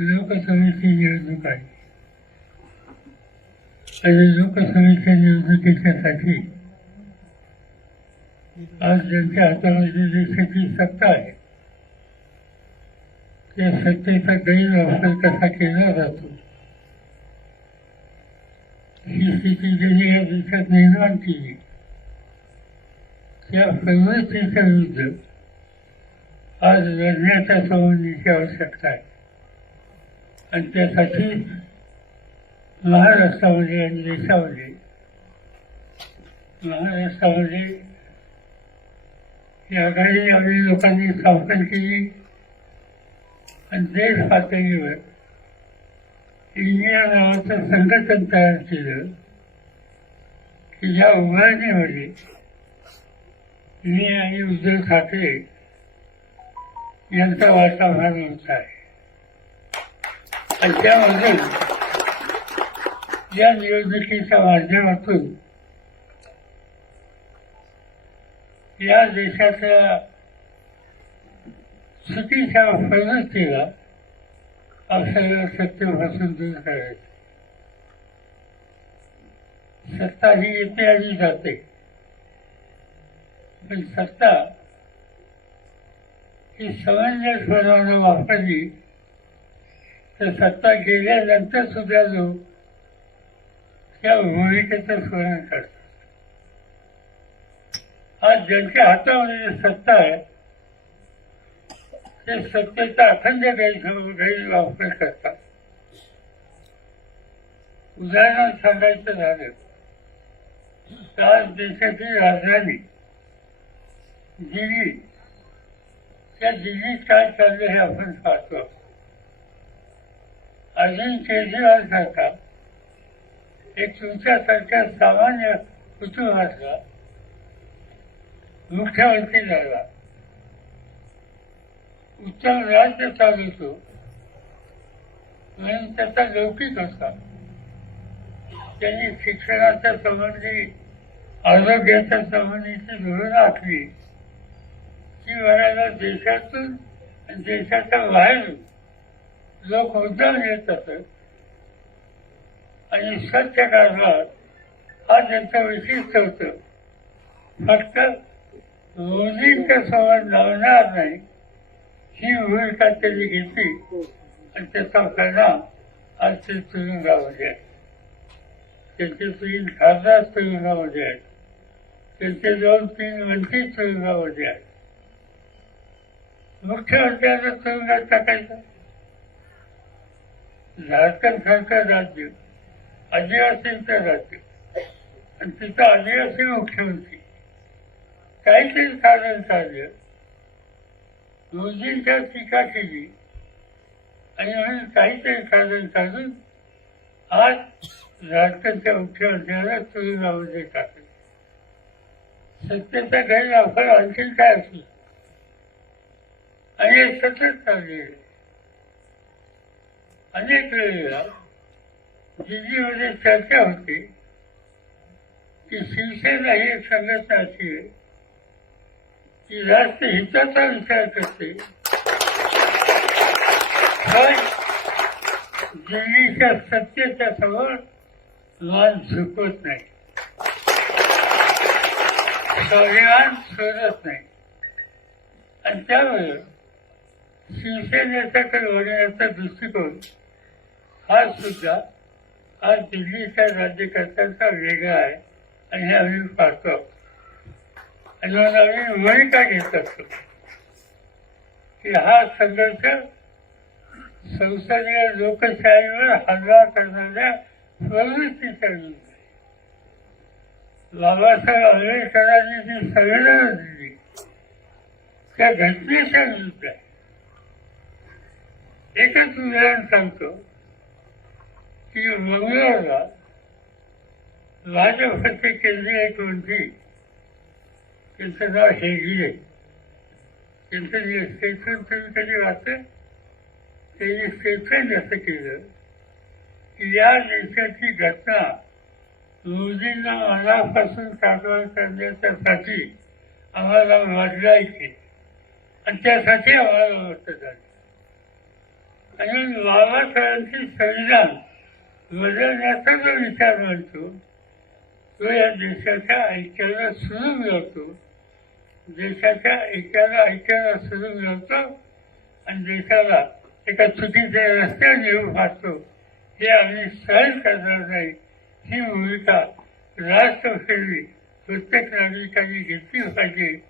लोकसभेची निवडणूक आहे. आणि लोकसभेच्या निवडणुकीच्यासाठी आज ज्यांच्या हातामध्ये देशाची सत्ता आहे त्या सत्तेचा गैरवापर कसा केला जातो? ही स्थिती ज्यांनी या देशात निर्माण केली त्या प्रवृत्तीच्या विरुद्ध आज लढण्याच्या संबंधीची आवश्यकता आहे. आणि त्यासाठी महाराष्ट्रामध्ये आणि देशामध्ये महाराष्ट्रामध्ये या काही आम्ही लोकांनी स्थापन केली. आणि देश पातळीवर इंडिया नावाचं संघटन तयार केलं. की ज्या उभारणीमध्ये मी आणि उद्धव ठाकरे यांचा वाटा फार मोठा आहे. आणि त्यामध्ये या निवडणुकीच्या माध्यमातून या देशाच्या चुकीच्या प्रगतीला आपल्याला सत्तेपासून दूर करायचं सत्ता ही येते आणि जाते. पण सत्ता ही बनवणं वापरली तर सत्ता गेल्यानंतर सुद्धा लोक त्या भूमिकेचं स्मरण करतो. आज ज्यांच्या हातामध्ये सत्ता आहे ते सत्तेचा अखंड गैर गैरवापर करतात. उदाहरण सांगायचं झालं तर आज देशाची राजधानी दिल्ली त्या दिल्लीत काय चाललं हे आपण पाहतो. अरविंद केजरीवाल सारखा एक तुमच्यासारख्या सामान्य कुटुंबातला मुख्यमंत्री झाला. उत्तम राज्य चालवतो म्हणून त्याचा लौकिक होता. त्यांनी शिक्षणाच्या संबंधी आरोग्याच्या संबंधीची धोरण आखली. ती म्हणायला देशातून देशाच्या बाहेरून लोक मुद्दाम येत असत आणि स्वच्छ कारभार हा त्यांचं वैशिष्ट्य होत. फक्त मोदींच्या संवाद लावणार नाही ही भूमिका त्यांनी घेतली. आणि त्याचा परिणाम आज ते तुरुंगामध्ये आहे. त्यांचे तीन खासदार तुरुंगामध्ये आहेत. त्यांचे दोन तीन मंत्री तुरुंगामध्ये आहेत. मुख्यमंत्र्यांना तुरुंगात टाकायचं. झारखंड सारखं राज्य आदिवासींचं राज्य. आणि तिथं आदिवासी मुख्यमंत्री. काहीतरी साधन साधलं मोदींच्या टीका केली. आणि म्हणून काहीतरी साधन साधून आज झारखंडच्या मुख्यमंत्र्याला तुरुंगामध्ये टाकलं. सत्तेचा गैरवापर आणखी काय असू आणि हे सतत चाललेलं अनेक वेळेला दिल्लीमध्ये म्हणजे चर्चा होती की शिवसेना ही एक संघटना अशी आहे की राष्ट्र हिताचा विचार करते. पण दिल्लीच्या सत्तेच्या समोर मान झुकवत नाही. संविधान सोडत नाही. आणि त्यामुळे शिवसेनेच्याकडे वळण्याचा दृष्टिकोन हा सुद्धा हा दिल्लीच्या राज्यकर्त्यांचा वेगळा आहे आणि हे आम्ही पाहतो. आणि मग आम्ही भूमिका घेत असतो. की हा संघर्ष संसदीय लोकशाहीवर हल्ला करणाऱ्या प्रवृत्तीचा विरुद्ध बाबासाहेब आंबेडकरांनी जी संविधान दिली त्या घटनेच्या विरुद्ध. आहे एकच उदाहरण सांगतो. की मंगळवारला भाजपचे केंद्रीय मंत्री त्यांचं नाव हेगडे त्यांचं जे स्टेटमेंट तुम्ही कधी वाचलं? त्यांनी स्टेटमेंट असं केलं. की या देशाची घटना मोदींना मनापासून साजरा करण्याच्यासाठी आम्हाला वाढवायची आणि त्यासाठी आम्हाला मत झाली आणि बाबासाहेबांची संविधान बदलण्याचा जो विचार म्हणतो तो या देशाच्या ऐक्याला सुरू मिळवतो. देशाच्या ऐक्याला ऐक्याला सुरू मिळवतो आणि देशाला एका चुकीच्या रस्त्यावर नेऊ पाहतो. हे आम्ही सहन करणार नाही. ही भूमिका राष्ट्रसेवी प्रत्येक नागरिकांनी घेतली पाहिजे.